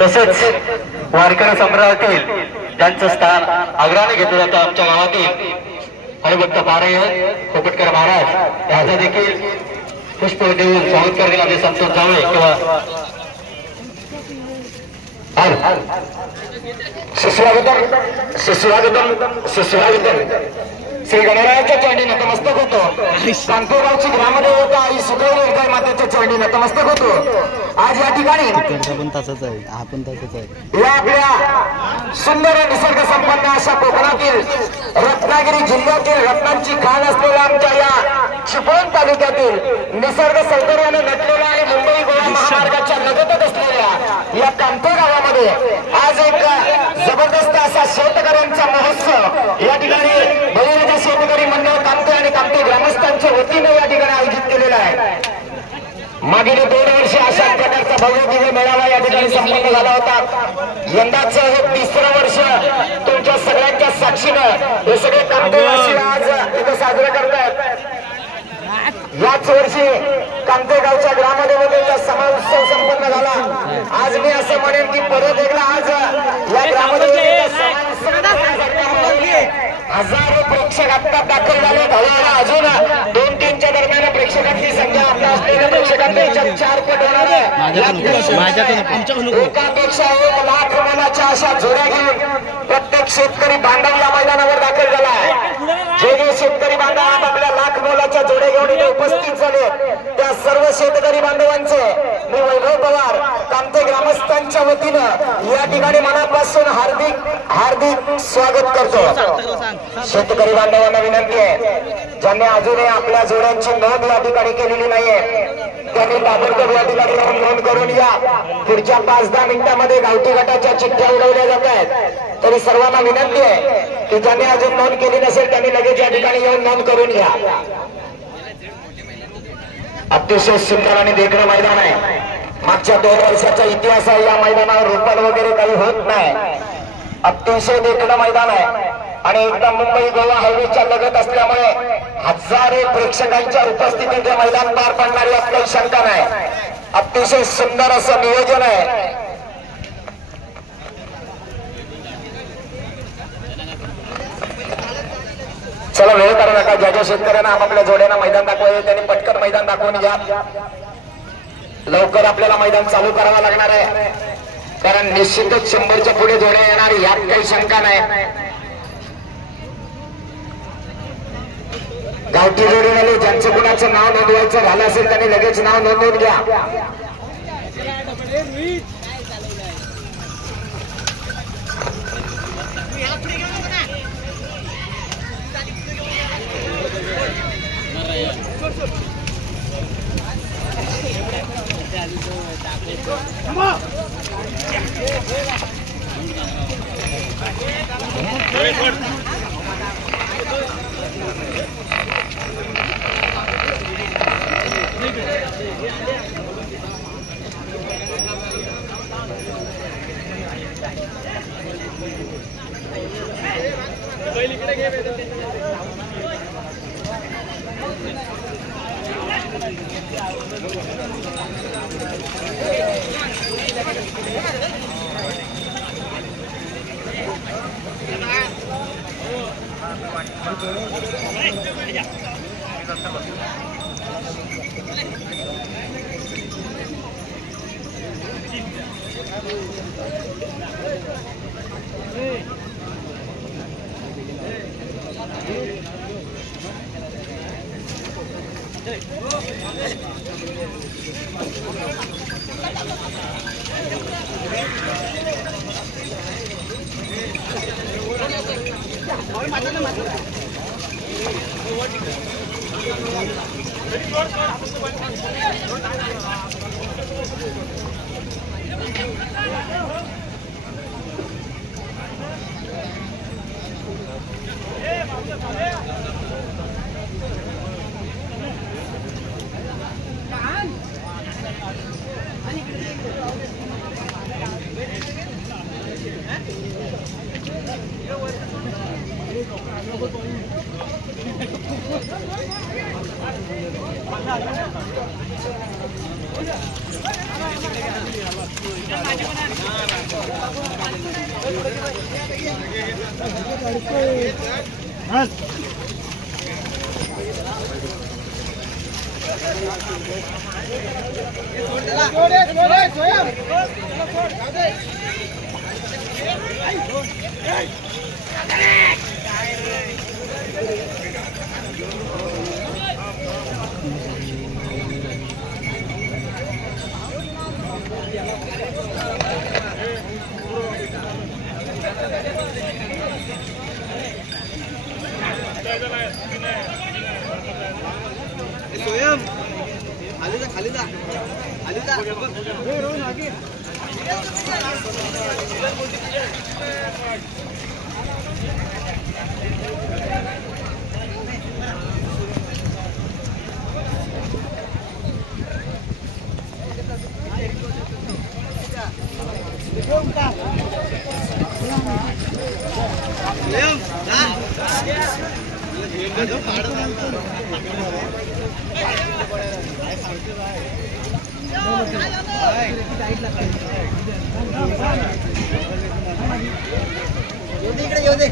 तसेच वारकरी सम्राटातील ज्यांचं स्थान अग्राने घेतलं जातं आमच्या गावातील हरिभक्त पारे कोकटकर महाराज याचा देखील पुष्प देऊन स्वागत करतील आपले संतोष जावळे किंवा सुस्वागतम सुस्वागतम सुस्वागतम श्री गणरायाच्या चरणी नतमस्तक होतो. कांतोगावची ग्रामदेवता आई सुदैव मातेच्या चरणी नतमस्तक होतो. आज या ठिकाणी पण तसंच आहे, हा पण तसंच आहे. या आपल्या सुंदर निसर्ग संपन्न अशा कोकणातील रत्नागिरी जिल्ह्यातील रत्नांची खाण असलेल्या आमच्या या चिपळूण तालुक्यातील निसर्ग सौंदर्याने नटलेल्या आणि मुंबई गोवा महामार्गाच्या लगतच असलेल्या या कांतो गावामध्ये आज एक जबरदस्त असा शेतकऱ्यांचा महोत्सव या ठिकाणी बहिणीच्या शेतकरी मंडळ कामते आणि कामते ग्रामस्थांच्या वतीने या ठिकाणी आयोजित केलेला आहे. मागील 2 वर्षे अशा प्रकारचा भव्य दिव्य मेळावा या ठिकाणी संपन्न झाला होता. यंदाचं हे 3रं वर्ष तुमच्या सगळ्यांच्या साक्षीनं हे सगळे कामतेवासी आज इथं साजरे करतायत. याच वर्षी कांतेगावच्या ग्रामदेवतेचा सभा उत्सव संपन्न झाला. आज मी असं म्हणेन की परत एकदा आज या ग्रामदेवतेचा हजारो प्रेक्षक आता दाखल झाले. हळूहळू अजून 2-3च्या दरम्यान प्रेक्षकांची संख्या आता असलेल्या प्रेक्षकांपेक्षा 4 पट होणार आहे. एकापेक्षा 1 लाख मुलाच्या अशा जोड्या घेऊन प्रत्येक शेतकरी बांधव या मैदानावर दाखल झाला आहे. जे शेतकरी बांधव आपल्या लाख मोलाच्या जोड्या घेऊन इथे उपस्थित झाले त्या सर्व शेतकरी बांधवांचे मी वैभव पवार कामते ग्रामस्थांच्या वतीनं या ठिकाणी मनापासून हार्दिक स्वागत करतो. शेतकरी बांधवांना विनंती आहे, ज्यांनी अजूनही आपल्या जोड्यांची नोंद या ठिकाणी केलेली नाहीये त्यांनी ताबडतोब या ठिकाणी नोंद करून या. पुढच्या 5-10 मिनिटांमध्ये गावठी गटाच्या चिठ्ठ्या उडवल्या जात आहेत. तरी सर्वांना विनंती आहे की ज्यांनी अजून नोंद केली नसेल त्यांनी लगेच या ठिकाणी येऊन नोंद करून घ्या. अतिशय सुंदर आणि देखणं मैदान आहे. मागच्या 2 वर्षाचा इतिहास आहे. या मैदानावर रोपण वगैरे काही होत नाही. अतिशय देखणं मैदान आहे आणि एकदम मुंबई गोवा हायवेच्या लगत असल्यामुळे हजारो प्रेक्षकांच्या उपस्थितीत हे मैदान पार पडणार यात काही शंका नाही. अतिशय सुंदर असं नियोजन आहे. चला वेळ करू नका. ज्या शेतकऱ्यांना आपापल्या जोड्यांना मैदान दाखवायचे त्यांनी पटकन मैदान दाखवून घ्या. लवकर आपल्याला मैदान चालू करावं लागणार आहे कारण निश्चितच 100च्या पुढे जोड्या येणार यात काही शंका नाही. गावठी जोडीवाले ज्यांचं कुणाचं नाव नोंदवायचं झालं असेल त्यांनी लगेच नाव नोंदवून घ्या. खाली जा येऊ दे